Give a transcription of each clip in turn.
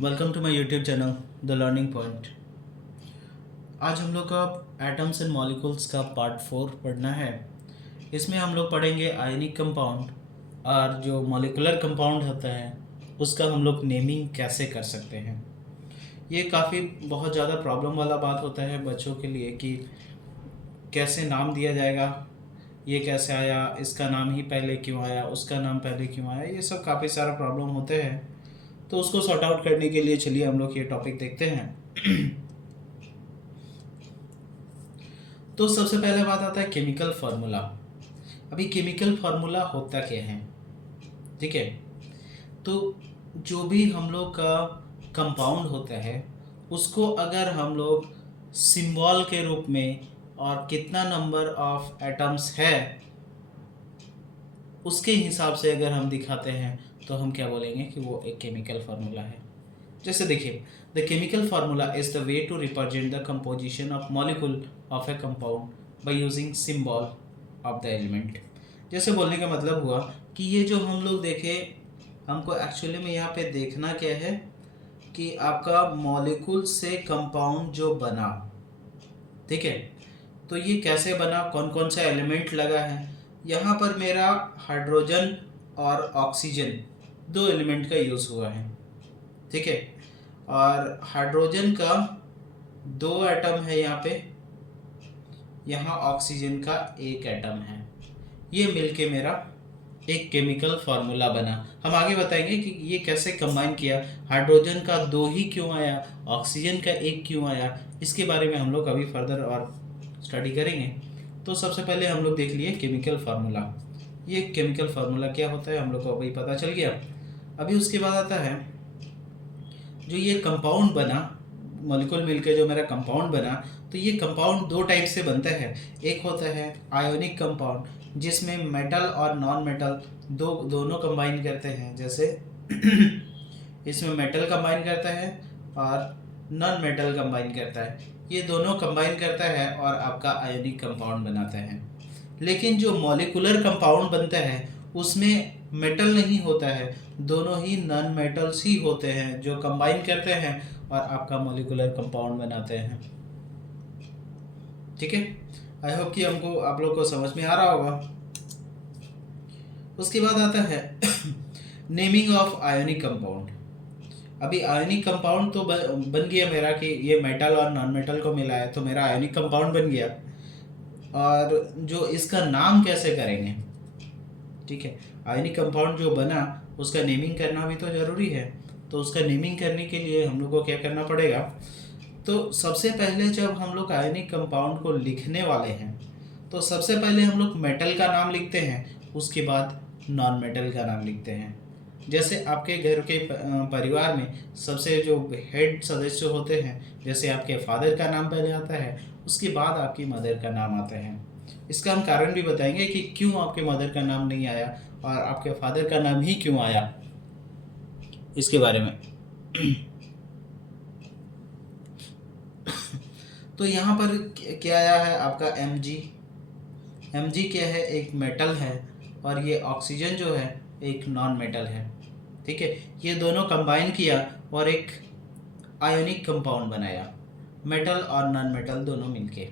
Welcome to my YouTube channel the learning point. आज हम लोग का एटम्स एंड मॉलिक्यूल्स का पार्ट 4 पढ़ना है। इसमें हम लोग पढ़ेंगे आयनिक कंपाउंड और जो मॉलिकुलर कंपाउंड होता है उसका हम लोग नेमिंग कैसे कर सकते हैं। ये काफ़ी बहुत ज़्यादा प्रॉब्लम वाला बात होता है बच्चों के लिए कि कैसे नाम दिया जाएगा, ये कैसे आया, इसका नाम ही पहले क्यों आया, उसका नाम पहले क्यों आया, ये सब काफ़ी सारा प्रॉब्लम होते हैं। तो उसको सॉर्ट आउट करने के लिए चलिए हम लोग ये टॉपिक देखते हैं। तो सबसे पहले बात आता है केमिकल फार्मूला। अभी केमिकल फार्मूला होता क्या है, ठीक है। तो जो भी हम लोग का कंपाउंड होता है उसको अगर हम लोग सिंबल के रूप में और कितना नंबर ऑफ एटम्स है उसके हिसाब से अगर हम दिखाते हैं तो हम क्या बोलेंगे कि वो एक केमिकल फार्मूला है। जैसे देखिए, the chemical formula is the way to represent the composition of molecule of a compound by using symbol of the element. जैसे बोलने का मतलब हुआ कि ये जो हम लोग देखे, हमको एक्चुअली में यहाँ पे देखना क्या है कि आपका मॉलिक्यूल से कंपाउंड जो बना, ठीक है, तो ये कैसे बना, कौन कौन सा एलिमेंट लगा है। यहाँ पर मेरा हाइड्रोजन और ऑक्सीजन दो एलिमेंट का यूज़ हुआ है, ठीक है। और हाइड्रोजन का दो एटम है यहाँ पे, यहाँ ऑक्सीजन का एक एटम है। ये मिलके मेरा एक केमिकल फार्मूला बना। हम आगे बताएंगे कि ये कैसे कंबाइन किया, हाइड्रोजन का दो ही क्यों आया, ऑक्सीजन का एक क्यों आया, इसके बारे में हम लोग अभी फर्दर और स्टडी करेंगे। तो सबसे पहले हम लोग देख लिए केमिकल फार्मूला। ये केमिकल फार्मूला क्या होता है हम लोग को अभी पता चल गया। अभी उसके बाद आता है जो ये कंपाउंड बना, मॉलिक्यूल मिलकर जो मेरा कंपाउंड बना, तो ये कंपाउंड दो टाइप से बनता है। एक होता है आयोनिक कंपाउंड जिसमें मेटल और नॉन मेटल दोनों कंबाइन करते हैं। जैसे इसमें मेटल कंबाइन करता है और नॉन मेटल कंबाइन करता है, ये दोनों कंबाइन करता है और आपका आयोनिक कंपाउंड बनाता है। लेकिन जो मॉलिकुलर कंपाउंड बनता है उसमें मेटल नहीं होता है, दोनों ही नॉन मेटल्स ही होते हैं जो कंबाइन करते हैं और आपका मॉलिकुलर कंपाउंड बनाते हैं, ठीक है। आई होप कि हमको आप लोग को समझ में आ रहा होगा। उसके बाद आता है नेमिंग ऑफ आयोनिक कंपाउंड। अभी आयोनिक कंपाउंड तो बन गया मेरा कि ये मेटल और नॉन मेटल को मिला है तो मेरा आयोनिक कंपाउंड बन गया। और जो इसका नाम कैसे करेंगे, ठीक है, आयनिक कंपाउंड जो बना उसका नेमिंग करना भी तो ज़रूरी है। तो उसका नेमिंग करने के लिए हम लोग को क्या करना पड़ेगा, तो सबसे पहले जब हम लोग आयनिक कंपाउंड को लिखने वाले हैं तो सबसे पहले हम लोग मेटल का नाम लिखते हैं, उसके बाद नॉन मेटल का नाम लिखते हैं। जैसे आपके घर के परिवार में सबसे जो हेड सदस्य होते हैं, जैसे आपके फादर का नाम पहले आता है, उसके बाद आपकी मदर का नाम आता है। इसका हम कारण भी बताएंगे कि क्यों आपके मदर का नाम नहीं आया और आपके फादर का नाम ही क्यों आया, इसके बारे में। तो यहाँ पर क्या आया है आपका Mg। Mg क्या है, एक मेटल है और ये ऑक्सीजन जो है एक नॉन मेटल है, ठीक है। ये दोनों कंबाइन किया और एक आयोनिक कंपाउंड बनाया, मेटल और नॉन मेटल दोनों मिलके,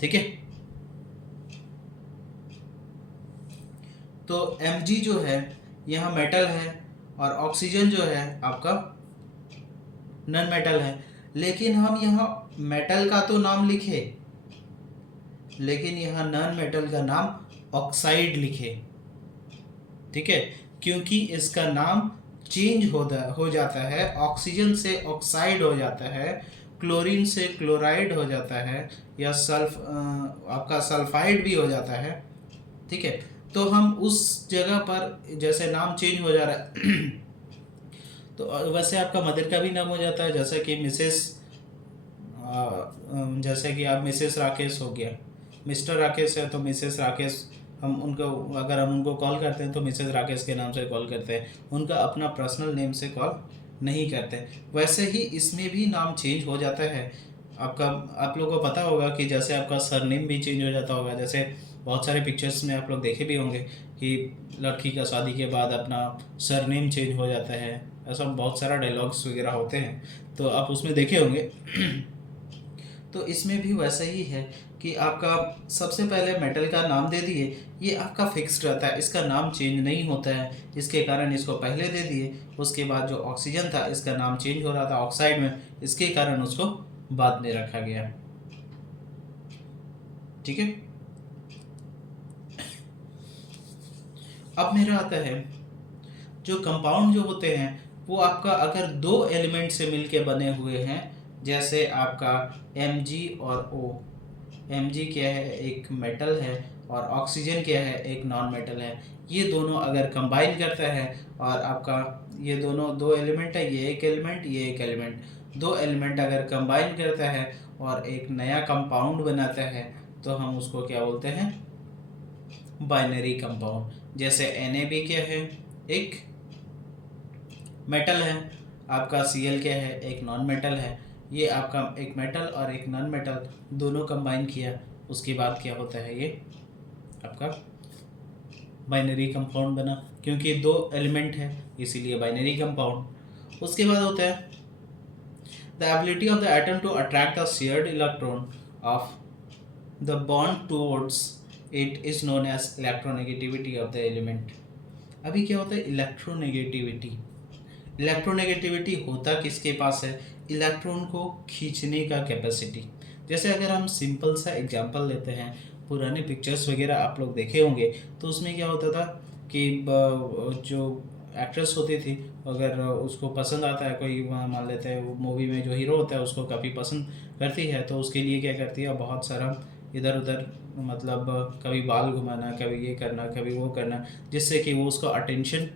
ठीक है। तो Mg जो है यहाँ मेटल है और ऑक्सीजन जो है आपका नॉन मेटल है। लेकिन हम यहाँ मेटल का तो नाम लिखे, लेकिन यहाँ नॉन मेटल का नाम ऑक्साइड लिखे, ठीक है, क्योंकि इसका नाम चेंज हो जाता है, ऑक्सीजन से ऑक्साइड हो जाता है, क्लोरीन से क्लोराइड हो जाता है, या आपका सल्फाइड भी हो जाता है, ठीक है। तो हम उस जगह पर जैसे नाम चेंज हो जा रहा है तो वैसे आपका मदर का भी नाम हो जाता है, जैसे कि जैसे कि आप मिसेस राकेश हो गया, मिस्टर राकेश है तो मिसेस राकेश, हम उनको अगर हम उनको कॉल करते हैं तो मिसेस राकेश के नाम से कॉल करते हैं, उनका अपना पर्सनल नेम से कॉल नहीं करते। वैसे ही इसमें भी नाम चेंज हो जाता है। आप लोगों को पता होगा कि जैसे आपका सरनेम भी चेंज हो जाता होगा, जैसे बहुत सारे पिक्चर्स में आप लोग देखे भी होंगे कि लड़की का शादी के बाद अपना सरनेम चेंज हो जाता है, ऐसा बहुत सारा डायलॉग्स वगैरह होते हैं, तो आप उसमें देखे होंगे। तो इसमें भी वैसा ही है कि आपका सबसे पहले मेटल का नाम दे दिए, ये आपका फिक्स्ड रहता है, इसका नाम चेंज नहीं होता है, इसके कारण इसको पहले दे दिए। उसके बाद जो ऑक्सीजन था इसका नाम चेंज हो रहा था ऑक्साइड में, इसके कारण उसको बाद में रखा गया। ठीक है। अब मेरा आता है जो कंपाउंड जो होते हैं वो आपका अगर दो एलिमेंट से मिलके बने हुए हैं, जैसे आपका Mg और O। Mg क्या है, एक मेटल है, और ऑक्सीजन क्या है, एक नॉन मेटल है। ये दोनों अगर कंबाइन करता है और आपका ये दोनों दो एलिमेंट है, ये एक एलिमेंट, ये एक एलिमेंट, दो एलिमेंट अगर कंबाइन करता है और एक नया कंपाउंड बनाता है तो हम उसको क्या बोलते हैं, बाइनरी कंपाउंड। जैसे Na क्या है, एक मेटल है, आपका Cl क्या है, एक नॉन मेटल है। ये आपका एक मेटल और एक नॉन मेटल दोनों कंबाइन किया, उसके बाद क्या होता है, ये आपका बाइनरी कंपाउंड बना, क्योंकि दो एलिमेंट है इसीलिए बाइनरी कंपाउंड। उसके बाद होता है the ability of the atom to attract the shared electron of the bond towards it is known as electronegativity of the element. अभी क्या होता है इलेक्ट्रोनेगेटिविटी, इलेक्ट्रोनेगेटिविटी होता किसके पास है, इलेक्ट्रॉन को खींचने का कैपेसिटी। जैसे अगर हम सिंपल सा एग्जांपल लेते हैं, पुराने पिक्चर्स वगैरह आप लोग देखे होंगे, तो उसमें क्या होता था कि जो एक्ट्रेस होती थी, अगर उसको पसंद आता है कोई, मान लेते हैं वो मूवी में जो हीरो होता है उसको काफ़ी पसंद करती है, तो उसके लिए क्या करती है, बहुत सारा इधर उधर मतलब कभी बाल घुमाना, कभी ये करना, कभी वो करना, जिससे कि वो उसको अटेंशन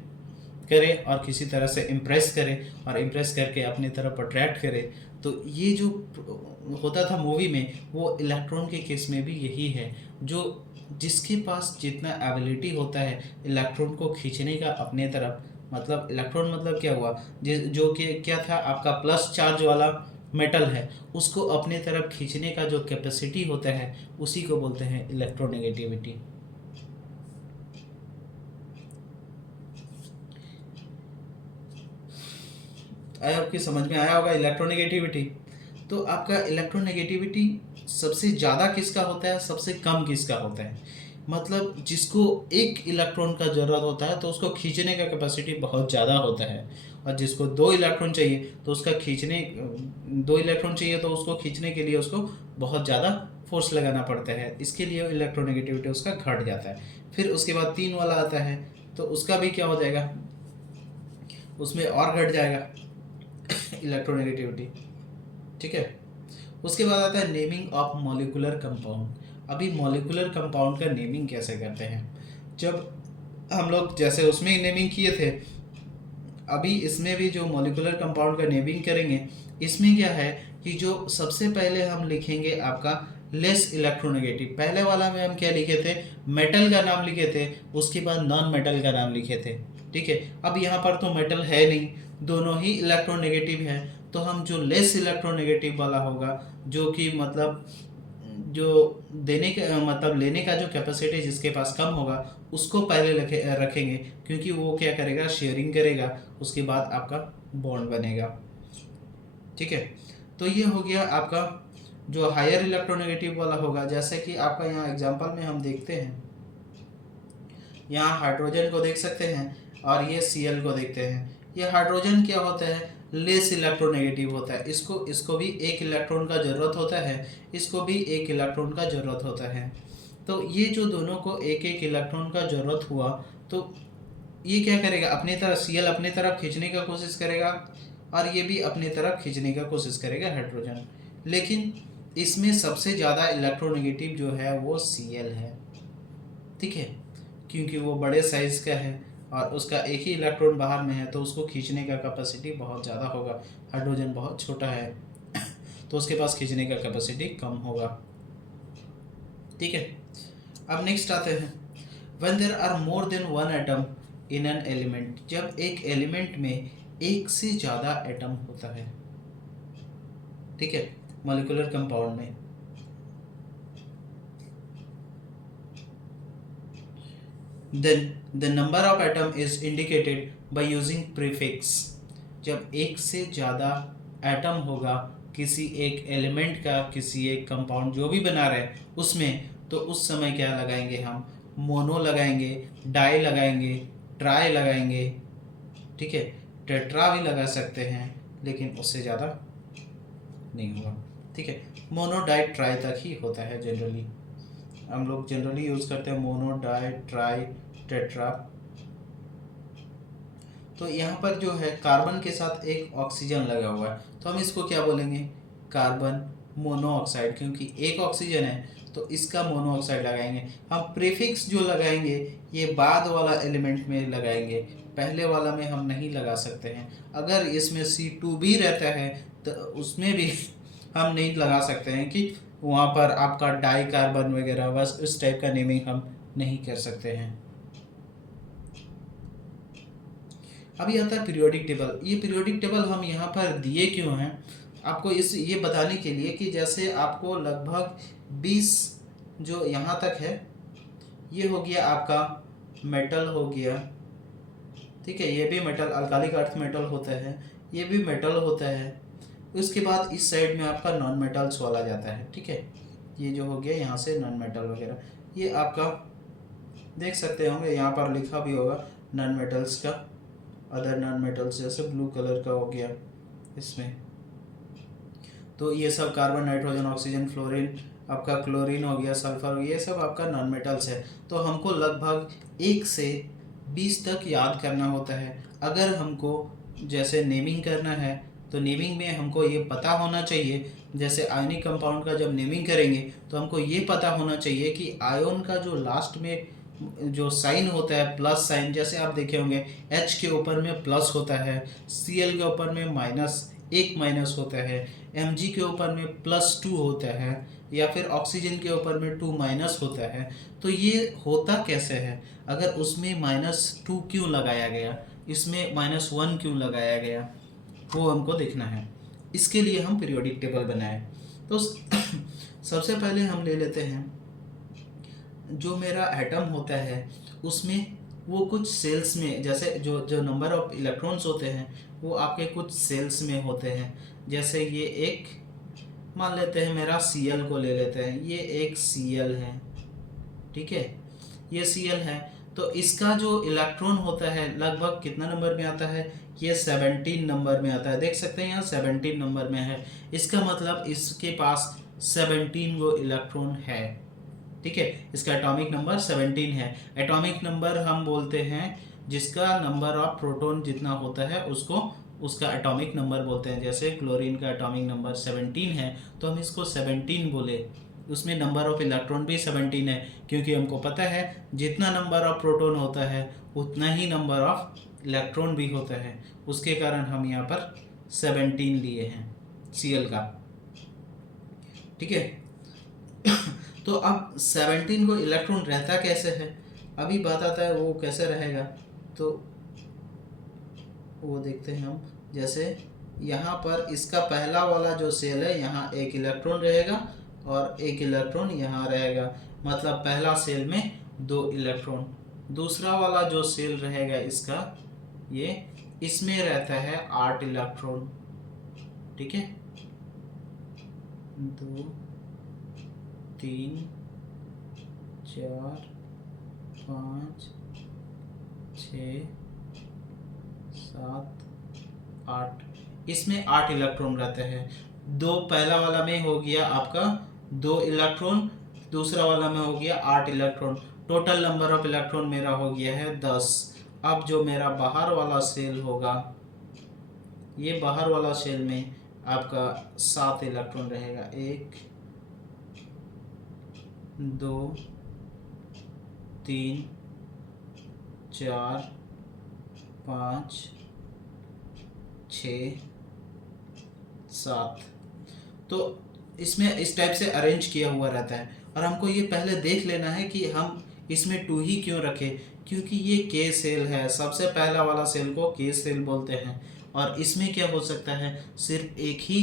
करे और किसी तरह से इम्प्रेस करे, और इम्प्रेस करके अपनी तरफ अट्रैक्ट करे। तो ये जो होता था मूवी में, वो इलेक्ट्रॉन के केस में भी यही है, जो जिसके पास जितना एबिलिटी होता है इलेक्ट्रॉन को खींचने का अपने तरफ, मतलब इलेक्ट्रॉन मतलब क्या हुआ, जो कि क्या था आपका प्लस चार्ज वाला मेटल है, उसको अपने तरफ खींचने का जो कैपेसिटी होता है उसी को बोलते हैं इलेक्ट्रोनेगेटिविटी। आया, आपकी समझ में आया होगा इलेक्ट्रोनेगेटिविटी। तो आपका इलेक्ट्रोनेगेटिविटी सबसे ज़्यादा किसका होता है, सबसे कम किसका होता है, मतलब जिसको एक इलेक्ट्रॉन का ज़रूरत होता है तो उसको खींचने का कैपेसिटी बहुत ज़्यादा होता है, और जिसको दो इलेक्ट्रॉन चाहिए तो उसका खींचने, दो इलेक्ट्रॉन चाहिए तो उसको खींचने के लिए उसको बहुत ज़्यादा फोर्स लगाना पड़ता है, इसके लिए इलेक्ट्रोनेगेटिविटी उसका घट जाता है। फिर उसके बाद तीन वाला आता है, तो उसका भी क्या हो जाएगा, उसमें और घट जाएगा इलेक्ट्रोनेगेटिविटी। ठीक है। उसके बाद आता है नेमिंग ऑफ मॉलिक्यूलर कंपाउंड। अभी मॉलिक्यूलर कंपाउंड का नेमिंग कैसे करते हैं, जब हम लोग जैसे उसमें नेमिंग किए थे, अभी इसमें भी जो मॉलिक्यूलर कंपाउंड का नेमिंग करेंगे, इसमें क्या है कि जो सबसे पहले हम लिखेंगे आपका लेस इलेक्ट्रोनेगेटिव। पहले वाला में हम क्या लिखे थे, मेटल का नाम लिखे थे, उसके बाद नॉन मेटल का नाम लिखे थे। ठीक है। अब यहाँ पर तो मेटल है नहीं, दोनों ही इलेक्ट्रोनेगेटिव है, तो हम जो लेस इलेक्ट्रोनेगेटिव वाला होगा, जो कि मतलब जो देने का मतलब लेने का जो कैपेसिटी जिसके पास कम होगा, उसको पहले रखेंगे, क्योंकि वो क्या करेगा, शेयरिंग करेगा, उसके बाद आपका बॉन्ड बनेगा। ठीक है। तो ये हो गया आपका जो हायर इलेक्ट्रोनेगेटिव वाला होगा। जैसे कि आपका यहाँ एग्जांपल में हम देखते हैं, यहाँ हाइड्रोजन को देख सकते हैं और ये Cl को देखते हैं। ये हाइड्रोजन क्या होता है, लेस इलेक्ट्रोनेगेटिव होता है, इसको भी एक इलेक्ट्रॉन का ज़रूरत होता है, इसको भी एक इलेक्ट्रॉन का ज़रूरत होता है। तो ये जो दोनों को एक एक इलेक्ट्रॉन का ज़रूरत हुआ, तो ये क्या करेगा, अपनी तरफ Cl अपनी तरफ खींचने का कोशिश करेगा, और ये भी अपनी तरफ खींचने का कोशिश करेगा हाइड्रोजन। लेकिन इसमें सबसे ज़्यादा इलेक्ट्रोनेगेटिव जो है वो Cl है। ठीक है, क्योंकि वो बड़े साइज़ का है और उसका एक ही इलेक्ट्रॉन बाहर में है, तो उसको खींचने का कैपेसिटी बहुत ज़्यादा होगा। हाइड्रोजन बहुत छोटा है तो उसके पास खींचने का कैपेसिटी कम होगा। ठीक है। अब नेक्स्ट आते हैं, when there are more than one atom in an element. जब एक एलिमेंट में एक से ज़्यादा एटम होता है, ठीक है, मॉलिक्यूलर कंपाउंड में, then the number of atom is indicated by using prefix। जब एक से ज़्यादा एटम होगा किसी एक एलिमेंट का, किसी एक कंपाउंड जो भी बना रहे उसमें, तो उस समय क्या लगाएंगे हम, मोनो लगाएंगे, डाई लगाएंगे, ट्राई लगाएंगे, ठीक है, टेट्रा भी लगा सकते हैं, लेकिन उससे ज़्यादा नहीं होगा, ठीक है। मोनो डाई ट्राई तक ही होता है जनरली, हम लोग जनरली यूज़ करते हैं मोनो डाई ट्राई टेट्रा। तो यहाँ पर जो है कार्बन के साथ एक ऑक्सीजन लगा हुआ है, तो हम इसको क्या बोलेंगे, कार्बन मोनोऑक्साइड, क्योंकि एक ऑक्सीजन है तो इसका मोनोऑक्साइड लगाएंगे। हम प्रीफिक्स जो लगाएंगे ये बाद वाला एलिमेंट में लगाएंगे, पहले वाला में हम नहीं लगा सकते हैं। अगर इसमें C2 भी रहता है तो उसमें भी हम नहीं लगा सकते हैं कि वहाँ पर आपका डाई कार्बन वगैरह, बस इस टाइप का नेमिंग हम नहीं कर सकते हैं। अभी आता है पीरियोडिक टेबल। ये पीरियोडिक टेबल हम यहाँ पर दिए क्यों हैं, आपको ये बताने के लिए कि जैसे आपको लगभग 20 जो यहाँ तक है, ये हो गया आपका मेटल हो गया, ठीक है, ये भी मेटल, अल्कालिक अर्थ मेटल होता है, ये भी मेटल होता है। उसके बाद इस साइड में आपका नॉन मेटल्स वाला जाता है, ठीक है, ये जो हो गया यहाँ से नॉन मेटल वगैरह, ये आपका देख सकते होंगे यहाँ पर लिखा भी होगा नॉन मेटल्स का, अदर नॉन मेटल्स, जैसे ब्लू कलर का हो गया इसमें। तो ये सब कार्बन, नाइट्रोजन, ऑक्सीजन, फ्लोरीन, आपका क्लोरीन हो गया, सल्फर, ये सब आपका नॉन मेटल्स है। तो हमको लगभग 1 से 20 तक याद करना होता है। अगर हमको जैसे नेमिंग करना है तो नेमिंग में हमको ये पता होना चाहिए, जैसे आयनिक कंपाउंड का जब नेमिंग करेंगे तो हमको ये पता होना चाहिए कि आयोन का जो लास्ट में जो साइन होता है प्लस साइन, जैसे आप देखे होंगे H के ऊपर में प्लस होता है, Cl के ऊपर में एक माइनस होता है, Mg के ऊपर में +2 होता है, या फिर ऑक्सीजन के ऊपर में 2 माइनस होता है। तो ये होता कैसे है, अगर उसमें -2 क्यों लगाया गया, इसमें -1 क्यों लगाया गया, वो हमको देखना है। इसके लिए हम पीरियोडिक टेबल बनाए। तो सबसे पहले हम ले लेते हैं जो मेरा एटम होता है उसमें वो कुछ सेल्स में, जैसे जो जो नंबर ऑफ इलेक्ट्रॉन्स होते हैं वो आपके कुछ सेल्स में होते हैं। जैसे ये एक मान लेते हैं, मेरा Cl को ले लेते हैं, ये एक Cl है, ठीक है, ये Cl है। तो इसका जो इलेक्ट्रॉन होता है लगभग कितना नंबर में आता है, ये 17 नंबर में आता है, देख सकते हैं यहाँ 17 नंबर में है। इसका मतलब इसके पास 17 वो इलेक्ट्रॉन है, ठीक है, इसका एटॉमिक नंबर 17 है। एटॉमिक नंबर हम बोलते हैं जिसका नंबर ऑफ प्रोटॉन जितना होता है उसको उसका एटॉमिक नंबर बोलते हैं। जैसे क्लोरीन का एटॉमिक नंबर 17 है तो हम इसको 17 बोले, उसमें नंबर ऑफ इलेक्ट्रॉन भी 17 है, क्योंकि हमको पता है जितना नंबर ऑफ प्रोटॉन होता है उतना ही नंबर ऑफ इलेक्ट्रॉन भी होता है, उसके कारण हम यहाँ पर 17 लिए हैं Cl का, ठीक है। तो अब 17 को इलेक्ट्रॉन रहता कैसे है, अभी बात आता है वो कैसे रहेगा, तो वो देखते हैं हम। जैसे यहाँ पर इसका पहला वाला जो सेल है यहाँ एक इलेक्ट्रॉन रहेगा और एक इलेक्ट्रॉन यहाँ रहेगा, मतलब पहला सेल में 2 इलेक्ट्रॉन। दूसरा वाला जो सेल रहेगा इसका, ये इसमें रहता है 8 इलेक्ट्रॉन, ठीक है, 2 3 4 5 6 7 8, इसमें 8 इलेक्ट्रॉन रहते हैं। दो पहला वाला में हो गया आपका 2 इलेक्ट्रॉन, दूसरा वाला में हो गया 8 electron, total number of electron मेरा हो गया है 10। अब जो मेरा बाहर वाला सेल होगा, ये बाहर वाला सेल में आपका 7 इलेक्ट्रॉन रहेगा, 1 2 3 4 5 6 7। तो इसमें इस टाइप से अरेंज किया हुआ रहता है, और हमको ये पहले देख लेना है कि हम इसमें 2 ही क्यों रखें, क्योंकि ये के सेल है, सबसे पहला वाला सेल को के सेल बोलते हैं। और इसमें क्या हो सकता है, सिर्फ एक ही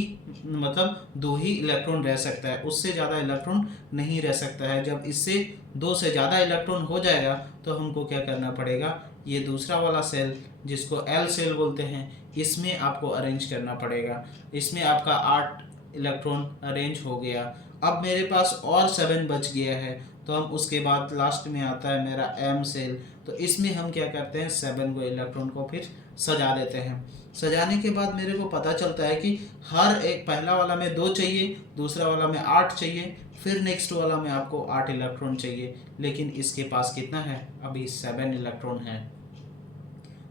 मतलब 2 ही इलेक्ट्रॉन रह सकता है, उससे ज़्यादा इलेक्ट्रॉन नहीं रह सकता है। जब इससे 2 से ज़्यादा इलेक्ट्रॉन हो जाएगा तो हमको क्या करना पड़ेगा, ये दूसरा वाला सेल जिसको एल सेल बोलते हैं, इसमें आपको अरेंज करना पड़ेगा। इसमें आपका 8 इलेक्ट्रॉन अरेंज हो गया। अब मेरे पास और 7 बच गया है, तो हम उसके बाद लास्ट में आता है मेरा एम सेल। तो इसमें हम क्या करते हैं, 7 को इलेक्ट्रॉन को फिर सजा देते हैं। सजाने के बाद मेरे को पता चलता है कि हर एक, पहला वाला में 2 चाहिए, दूसरा वाला में 8 चाहिए, फिर नेक्स्ट वाला में आपको 8 इलेक्ट्रॉन चाहिए। लेकिन इसके पास कितना है, अभी 7 इलेक्ट्रॉन है।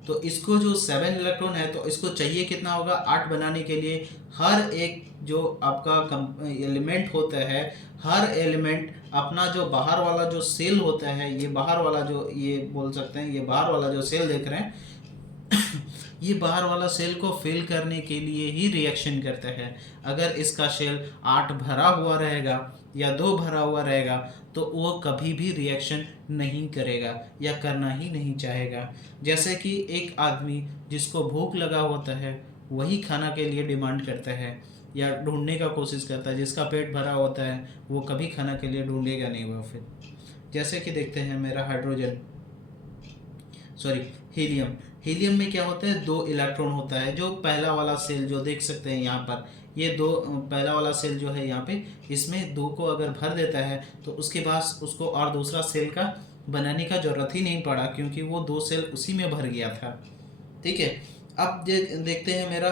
तो इसको जो 7 इलेक्ट्रॉन है, तो इसको चाहिए कितना होगा 8 बनाने के लिए। हर एक जो आपका एलिमेंट होता है, हर एलिमेंट अपना जो बाहर वाला जो सेल होता है, ये बाहर वाला जो, ये बोल सकते हैं, ये बाहर वाला जो सेल देख रहे हैं ये बाहर वाला सेल को फिल करने के लिए ही रिएक्शन करता है। अगर इसका सेल 8 भरा हुआ रहेगा या 2 भरा हुआ रहेगा, तो वो कभी भी रिएक्शन नहीं करेगा या करना ही नहीं चाहेगा। जैसे कि एक आदमी जिसको भूख लगा होता है, वही खाना के लिए डिमांड करता है या ढूंढने का कोशिश करता है। जिसका पेट भरा होता है वो कभी खाना के लिए ढूंढेगा नहीं। वो फिर जैसे कि देखते हैं मेरा हाइड्रोजन, सॉरी हीलियम। हीलियम में क्या होता है, 2 इलेक्ट्रॉन होता है। जो पहला वाला सेल जो देख सकते हैं यहाँ पर, ये 2, पहला वाला सेल जो है यहाँ पे, इसमें 2 को अगर भर देता है तो उसके बाद उसको और दूसरा सेल का बनाने का जरूरत ही नहीं पड़ा, क्योंकि वो 2 सेल उसी में भर गया था। ठीक है। अब देखते हैं मेरा,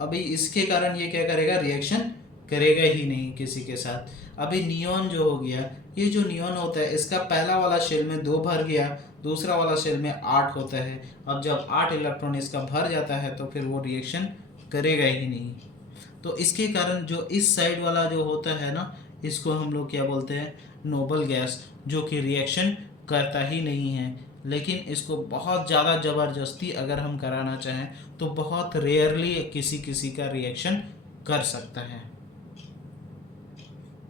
अभी इसके कारण ये क्या करेगा, रिएक्शन करेगा ही नहीं किसी के साथ। अभी नियॉन जो हो गया, ये जो नियॉन होता है, इसका पहला वाला शेल में 2 भर गया, दूसरा वाला शेल में 8 होता है। अब जब 8 इलेक्ट्रॉन इसका भर जाता है तो फिर वो रिएक्शन करेगा ही नहीं। तो इसके कारण जो इस साइड वाला जो होता है ना, इसको हम लोग क्या बोलते हैं, नोबल गैस, जो कि रिएक्शन करता ही नहीं है। लेकिन इसको बहुत ज़्यादा ज़बरदस्ती अगर हम कराना चाहें तो बहुत रेयरली किसी किसी का रिएक्शन कर सकता है।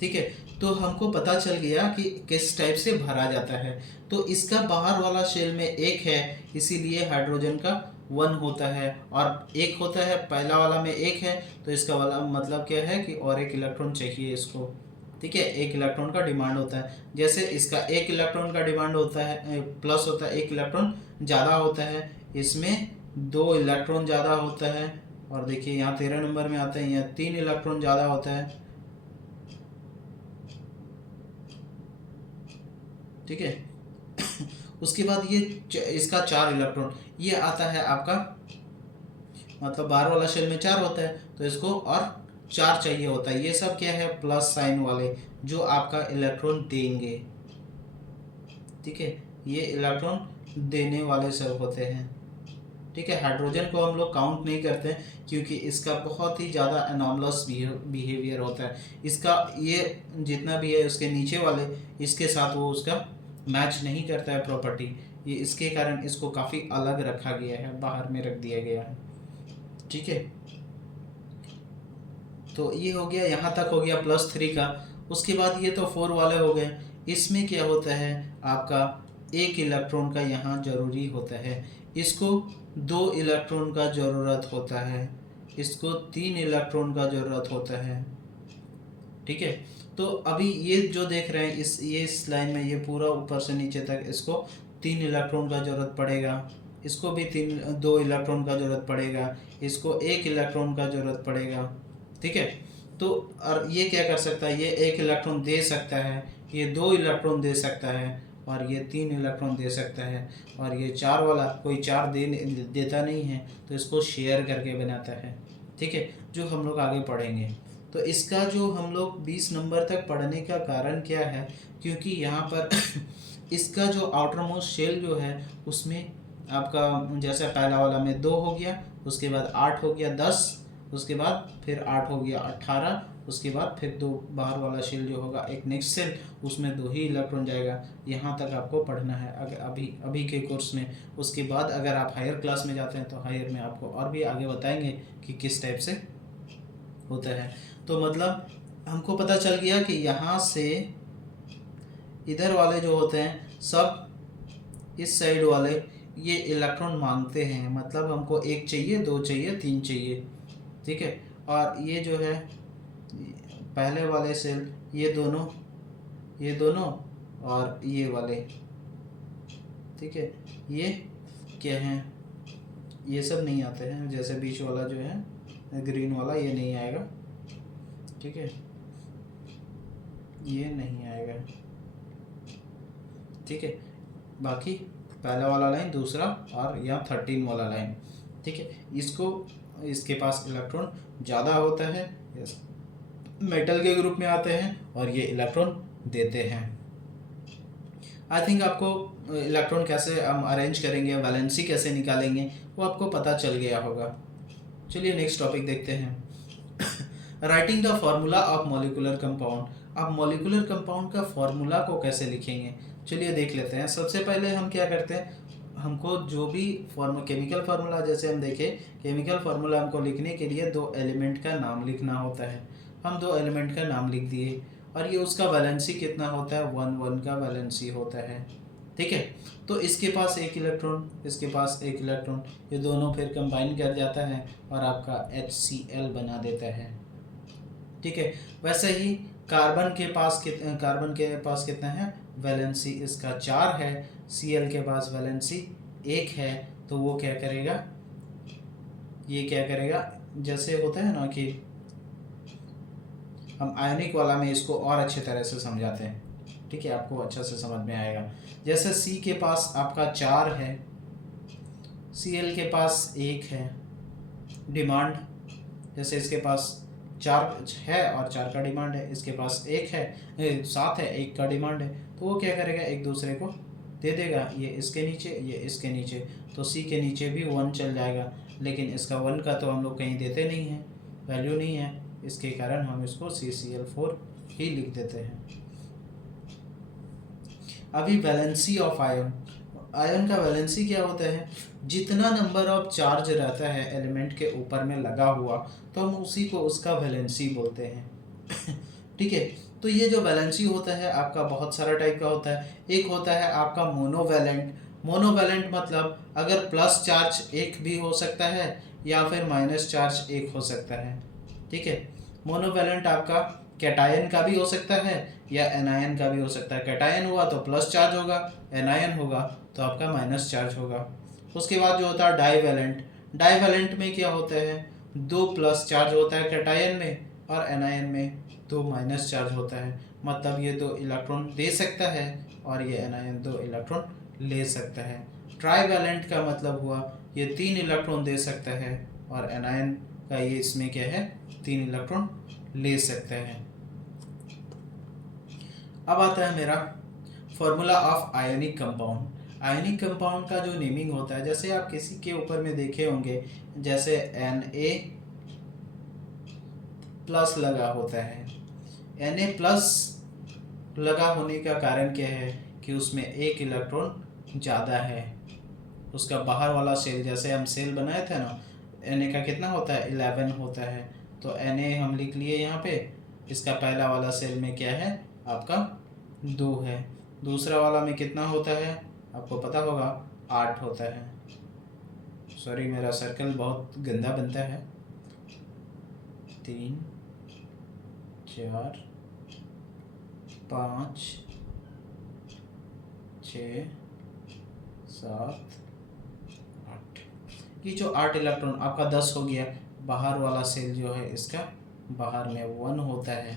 ठीक है। तो हमको पता चल गया कि किस टाइप से भरा जाता है। तो इसका बाहर वाला शेल में 1 है, इसीलिए हाइड्रोजन का 1 होता है, और 1 होता है, पहला वाला में 1 है, तो इसका वाला मतलब क्या है कि और 1 इलेक्ट्रॉन चाहिए इसको। ठीक है, 1 इलेक्ट्रॉन का डिमांड होता है। जैसे इसका 1 इलेक्ट्रॉन का डिमांड होता है, प्लस होता है, 1 इलेक्ट्रॉन ज़्यादा होता है, इसमें 2 इलेक्ट्रॉन ज़्यादा होता है। और देखिए यहाँ 13 नंबर में आता है, यहाँ 3 इलेक्ट्रॉन ज़्यादा होता है। ठीक है। उसके बाद ये इसका 4 इलेक्ट्रॉन, ये आता है आपका, मतलब बाहर वाला शेल में 4 होता है, तो इसको और 4 चाहिए होता है। ये सब क्या है, प्लस साइन वाले जो आपका इलेक्ट्रॉन देंगे। ठीक है, ये इलेक्ट्रॉन देने वाले सब होते हैं। ठीक है, हाइड्रोजन को हम लोग काउंट नहीं करते क्योंकि इसका बहुत ही ज़्यादा एनॉमलस बिहेवियर होता है। इसका ये जितना भी है उसके नीचे वाले, इसके साथ वो उसका मैच नहीं करता है प्रॉपर्टी। ये इसके कारण इसको काफ़ी अलग रखा गया है, बाहर में रख दिया गया है। ठीक है, तो ये हो गया, यहाँ तक हो गया +3 का। उसके बाद ये तो 4 वाले हो गए। इसमें क्या होता है, आपका 1 इलेक्ट्रॉन का यहाँ ज़रूरी होता है, इसको 2 इलेक्ट्रॉन का ज़रूरत होता है, इसको 3 इलेक्ट्रॉन का ज़रूरत होता है। ठीक है, तो अभी ये जो देख रहे हैं इस लाइन में, ये पूरा ऊपर से नीचे तक इसको 3 इलेक्ट्रॉन का ज़रूरत पड़ेगा, इसको भी 2 इलेक्ट्रॉन का ज़रूरत पड़ेगा, इसको 1 इलेक्ट्रॉन का ज़रूरत पड़ेगा। ठीक है, तो और ये क्या कर सकता है, ये 1 इलेक्ट्रॉन दे सकता है, ये 2 इलेक्ट्रॉन दे सकता है, और ये 3 इलेक्ट्रॉन दे सकता है, और ये 4 वाला कोई 4 देता नहीं है, तो इसको शेयर करके बनाता है। ठीक है, जो हम लोग आगे पढ़ेंगे। तो इसका जो हम लोग 20 नंबर तक पढ़ने का कारण क्या है, क्योंकि यहाँ पर इसका जो आउटर मोस्ट शेल जो है उसमें आपका जैसे पहला वाला में 2 हो गया, उसके बाद 8 हो गया 10, उसके बाद फिर 8 हो गया 18, उसके बाद फिर 2 बाहर वाला शेल जो होगा एक नेक्स्ट सेल, उसमें 2 ही इलेक्ट्रॉन जाएगा। यहाँ तक आपको पढ़ना है अगर अभी के कोर्स में। उसके बाद अगर आप हायर क्लास में जाते हैं तो हायर में आपको और भी आगे बताएंगे कि किस टाइप से होता है। तो मतलब हमको पता चल गया कि यहाँ से इधर वाले जो होते हैं सब, इस साइड वाले ये इलेक्ट्रॉन मांगते हैं, मतलब हमको 1 चाहिए, 2 चाहिए, 3 चाहिए। ठीक है, और ये जो है पहले वाले सेल, ये दोनों और ये वाले, ठीक है, ये क्या है, ये सब नहीं आते हैं, जैसे बीच वाला जो है ग्रीन वाला ये नहीं आएगा, ठीक है, ये नहीं आएगा, ठीक है। बाकी पहला वाला लाइन, दूसरा और यहाँ 13 वाला लाइन, ठीक है। इसको इसके पास इलेक्ट्रॉन ज़्यादा होता है, मेटल के ग्रुप में आते हैं और ये इलेक्ट्रॉन देते हैं। आई थिंक आपको इलेक्ट्रॉन कैसे हम अरेंज करेंगे, वैलेंसी कैसे निकालेंगे वो आपको पता चल गया होगा। चलिए नेक्स्ट टॉपिक देखते हैं। Writing the formula of molecular compound. आप मॉलिक्यूलर कंपाउंड का फॉर्मूला को कैसे लिखेंगे, चलिए देख लेते हैं। सबसे पहले हम क्या करते हैं, हमको जो भी केमिकल फार्मूला, जैसे हम देखें केमिकल फार्मूला हमको लिखने के लिए 2 एलिमेंट का नाम लिखना होता है। हम 2 एलिमेंट का नाम लिख दिए और ये उसका वैलेंसी कितना होता है, 1 का वैलेंसी होता है, ठीक है। तो इसके पास एक इलेक्ट्रॉन, इसके पास एक इलेक्ट्रॉन, ये दोनों फिर कंबाइन कर जाता है और आपका HCl बना देता है, ठीक है। वैसे ही कार्बन के पास कितना है, वैलेंसी इसका 4 है, Cl के पास वैलेंसी 1 है, तो वो क्या करेगा, ये क्या करेगा, जैसे होता है ना कि हम आयनिक वाला में इसको और अच्छे तरह से समझाते हैं, ठीक है, आपको अच्छा से समझ में आएगा। जैसे C के पास आपका 4 है, Cl के पास 1 है, डिमांड जैसे इसके पास 4 है और 4 का डिमांड है, इसके पास 1 है 7 है, 1 का डिमांड है, तो वो क्या करेगा, एक दूसरे को दे देगा, ये इसके नीचे, ये इसके नीचे, तो C के नीचे भी 1 चल जाएगा, लेकिन इसका 1 का तो हम लोग कहीं देते नहीं हैं, वैल्यू नहीं है, इसके कारण हम इसको CCl4 ही लिख देते हैं। अभी वैलेंसी ऑफ आयन, आयन का वैलेंसी क्या होता है, जितना नंबर ऑफ चार्ज रहता है एलिमेंट के ऊपर में लगा हुआ, तो हम उसी को उसका वैलेंसी बोलते हैं, ठीक है। तो ये जो वैलेंसी होता है आपका बहुत सारा टाइप का होता है। एक होता है आपका मोनोवैलेंट। मोनोवैलेंट मतलब अगर प्लस चार्ज एक भी हो सकता है या फिर माइनस चार्ज एक हो सकता है, ठीक है। मोनोवैलेंट आपका कैटायन का भी हो सकता है या एनायन का भी हो सकता है। कैटायन हुआ तो प्लस चार्ज होगा, एनायन होगा तो आपका माइनस चार्ज होगा। उसके बाद जो होता है डाईवैलेंट। डाईवैलेंट में क्या होता है, 2 प्लस चार्ज होता है कैटायन में और एनायन में 2 माइनस चार्ज होता है, मतलब ये 2 इलेक्ट्रॉन दे सकता है और ये एनायन 2 इलेक्ट्रॉन ले सकता है। ट्राईवैलेंट का मतलब हुआ ये 3 इलेक्ट्रॉन दे सकता है और एनायन का ये इसमें क्या है, 3 इलेक्ट्रॉन ले सकते हैं। अब आता है मेरा formula of ionic compound. Ionic compound का जो नेमिंग होता है, जैसे आप किसी के ऊपर में देखे होंगे, जैसे Na प्लस लगा होता है। Na प्लस लगा होने का कारण क्या है कि उसमें एक इलेक्ट्रॉन ज़्यादा है। उसका बाहर वाला सेल, जैसे हम सेल बनाए थे ना, Na का कितना होता है, 11 होता है, तो Na हम लिख लिए यहाँ पे। इसका पहला वाला सेल में क्या है आपका 2 है, दूसरा वाला में कितना होता है आपको पता होगा, 8 होता है। सॉरी मेरा सर्कल बहुत गंदा बनता है। 3 4 5 6 7 8, ये जो 8 इलेक्ट्रॉन आपका 10 हो गया। बाहर वाला सेल जो है इसका बाहर में 1 होता है,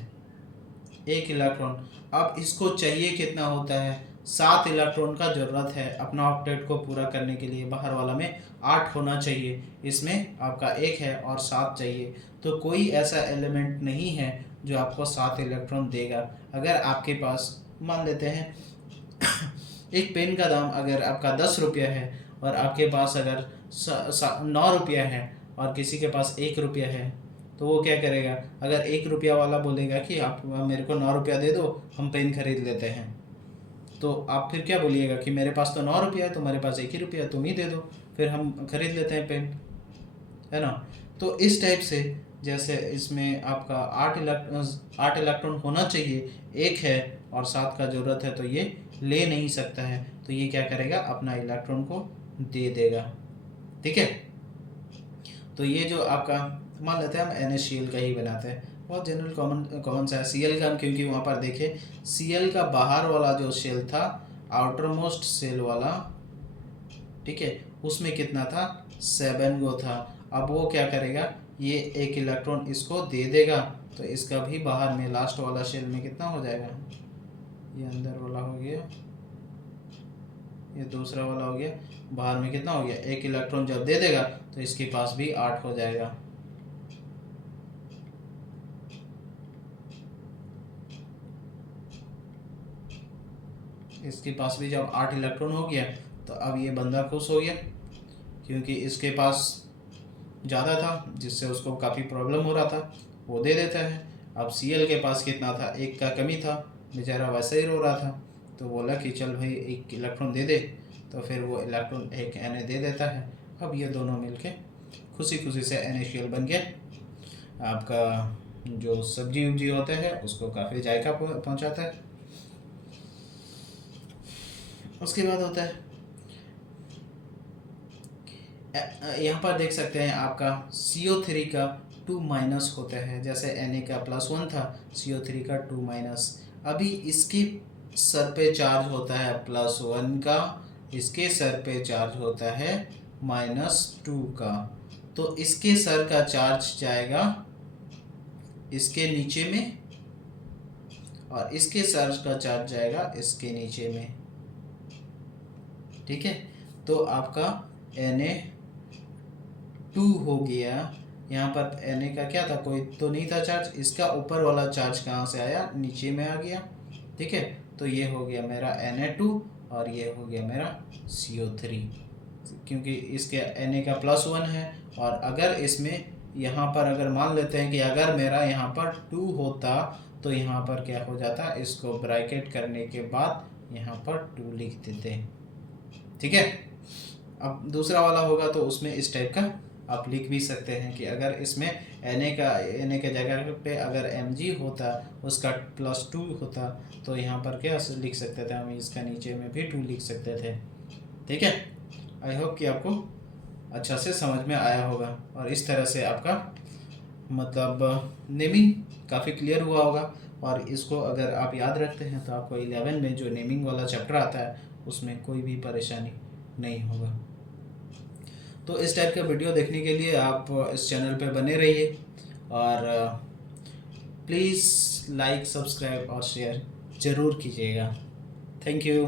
1 इलेक्ट्रॉन। अब इसको चाहिए कितना होता है, 7 इलेक्ट्रॉन का ज़रूरत है अपना ऑक्टेट को पूरा करने के लिए। बाहर वाला में 8 होना चाहिए, इसमें आपका 1 है और 7 चाहिए, तो कोई ऐसा एलिमेंट नहीं है जो आपको 7 इलेक्ट्रॉन देगा। अगर आपके पास मान लेते हैं एक पेन का दाम अगर आपका 10 रुपया है और आपके पास अगर 9 रुपया है और किसी के पास 1 रुपया है, तो वो क्या करेगा, अगर 1 रुपया वाला बोलेगा कि आप मेरे को 9 रुपया दे दो, हम पेन खरीद लेते हैं, तो आप फिर क्या बोलिएगा कि मेरे पास तो 9 रुपया है, तुम्हारे पास 1 ही रुपया, तुम ही दे दो, फिर हम खरीद लेते हैं पेन, है ना। तो इस टाइप से जैसे इसमें आपका 8 इलेक्ट्रॉन होना चाहिए, 1 है और 7 का ज़रूरत है, तो ये ले नहीं सकता है, तो ये क्या करेगा, अपना इलेक्ट्रॉन को दे देगा, ठीक है। तो ये जो आपका मान लेते हैं हम NaCl का ही बनाते हैं, बहुत जनरल कॉमन सा है। Cl का हम क्योंकि वहाँ पर देखें Cl का बाहर वाला जो सेल था, आउटर मोस्ट सेल वाला, ठीक है, उसमें कितना था 7 गो था। अब वो क्या करेगा, ये एक इलेक्ट्रॉन इसको दे देगा, तो इसका भी बाहर में लास्ट वाला शेल में कितना हो जाएगा, ये अंदर वाला हो गया, ये दूसरा वाला हो गया, बाहर में कितना हो गया, एक इलेक्ट्रॉन जब दे देगा तो इसके पास भी 8 हो जाएगा। इसके पास भी जब 8 इलेक्ट्रॉन हो गया तो अब ये बंदा खुश हो गया, क्योंकि इसके पास ज़्यादा था जिससे उसको काफ़ी प्रॉब्लम हो रहा था, वो दे देता है। अब Cl के पास कितना था, एक का कमी था, बेचारा वैसे ही रो रहा था, तो बोला कि चल भाई एक इलेक्ट्रॉन दे दे, तो फिर वो इलेक्ट्रॉन एक Na दे देता है। अब ये दोनों मिलके खुशी खुशी से NaCl बन गया। आपका जो सब्जी उब्जी होता है उसको काफ़ी जायका पहुँचाता है। उसके बाद होता है यहाँ पर देख सकते हैं आपका CO3 का 2 माइनस होता है, जैसे Na का +1 था, CO3 का 2 माइनस। अभी इसके सर पे चार्ज होता है +1 का, इसके सर पे चार्ज होता है -2 का, तो इसके सर का चार्ज जाएगा इसके नीचे में और इसके सर का चार्ज जाएगा इसके नीचे में। ठीक है, तो आपका Na2 हो गया। यहाँ पर Na का क्या था, कोई तो नहीं था चार्ज, इसका ऊपर वाला चार्ज कहाँ से आया, नीचे में आ गया। ठीक है, तो ये हो गया मेरा Na2 और ये हो गया मेरा CO3, क्योंकि इसके Na का +1 है। और अगर इसमें यहाँ पर अगर मान लेते हैं कि अगर मेरा यहाँ पर 2 होता तो यहाँ पर क्या हो जाता, इसको ब्रैकेट करने के बाद यहाँ पर 2 लिख देते। ठीक है, अब दूसरा वाला होगा तो उसमें इस टाइप का आप लिख भी सकते हैं कि अगर इसमें Na के जगह पे अगर Mg होता, उसका +2 होता, तो यहाँ पर क्या लिख सकते थे हम, इसका नीचे में भी 2 लिख सकते थे। ठीक है, आई होप कि आपको अच्छा से समझ में आया होगा और इस तरह से आपका मतलब नेमिंग काफ़ी क्लियर हुआ होगा। और इसको अगर आप याद रखते हैं तो आपको 11 में जो नेमिंग वाला चैप्टर आता है उसमें कोई भी परेशानी नहीं होगा। तो इस टाइप का वीडियो देखने के लिए आप इस चैनल पे बने रहिए और प्लीज़ लाइक, सब्सक्राइब और शेयर ज़रूर कीजिएगा। Thank you.